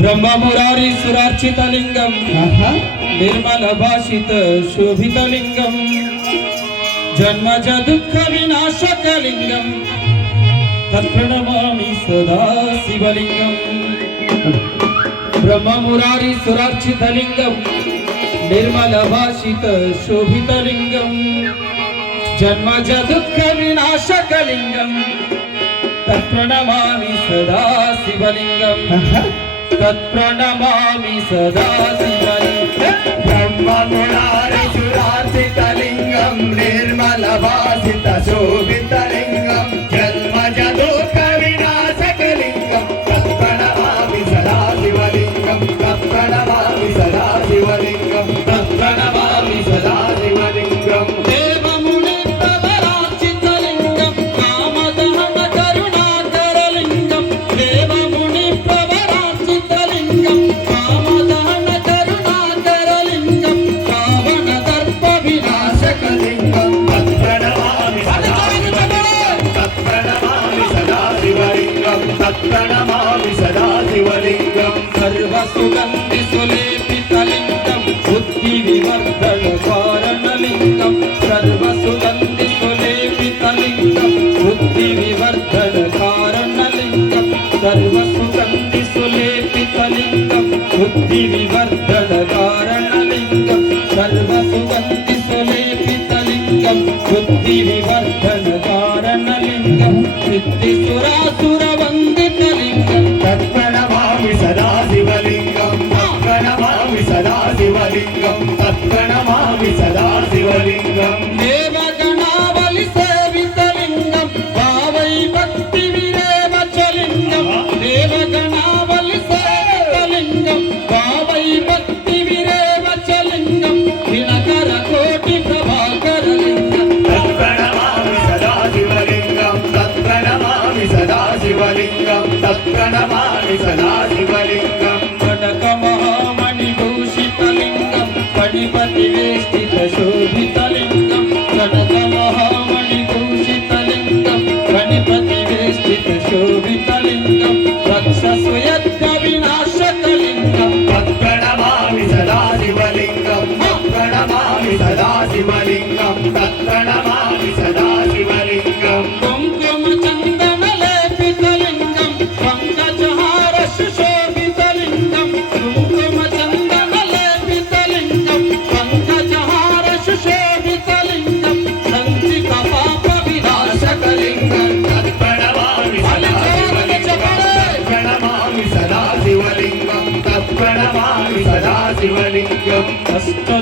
ब्रह्ममुरारी सुरार्चितलिंगम निर्मल भाषित शोभितलिंगम जन्मज दुःख विनाशकलिंगम तत्प्रणमामि सदा शिवलिंगम। ब्रह्ममुरारी सुरार्चितलिंगम निर्मल भाषित शोभितलिंगम जन्मज दुःख विनाशकलिंगम तत्प्रणमामि सदा शिवलिंगम तत्प्रणमामि सदा शिवलिंगम। ब्रह्ममुरारी सुरार्चितलिंगम निर्मल भाषित शोभितलिंगम जन्मज दुःख विनाशकलिंगम तत्प्रणमामि सदा शिवलिंगम तत्प्रणमामि सदा शिवलिंगम तत्प्रणमामि सदा शिवलिंगम। तत्प्रणमामि सदा शिवलिंगम सर्वसुगंधि सुलेपितलिंगम बुद्धि विवर्धन कारणलिंगम सर्वसुगंधि सुलेपितलिंगम बुद्धि विवर्धन कारणलिंगम सर्वसुगंधि सुलेपितलिंगम बुद्धि विवर्धन कारणलिंगम सर्वसुगंधि सुलेपितलिंगम बुद्धि विवर्धन कारणलिंगम सिद्धिसुरासुर तत्प्रणमामि सदा शिवलिंगम तत्प्रणमामि सदा शिवलिंगम तत्प्रणमामि सदा शिवलिंगम। देवगणावलि सेवितलिंगम भावै भक्ति विरेवचलिंगम देवगणावलि सेवितलिंगम भावै भक्ति विरेवचलिंगम दिनकर कोटि प्रभाकरलिंगम तत्प्रणमामि सदा शिवलिंगम तत्प्रणमामि सदा शिवलिंगम तत्प्रणमामि सदा शिवलिंगम। कनक महामणिभूषितलिंगम फणिपतिवेष्टित शोभितलिंगम कनक महामणिभूषितलिंगम फणिपतिवेष्टित शोभितलिंगम रक्षसु यज्ञ विनाशकलिंगम तत्प्रणमामि सदा शिवलिंगम तत्प्रणमामि सदा शिवलिंगम तत्प्रणमामि सदा शिवलिंगम। कुंकुम चंदन लेपितलिंगम पंकजहार सुशोभितलिंगम कुंकुम चंदन लेपितलिंगम पंकजहार सुशोभितलिंगम संचित पाप विनाशकलिंगम तत्प्रणमामि सदा शिवलिंगम तत्प्रणमामि सदा शिवलिंगम तत्प्रणमामि सदा शिवलिंगम।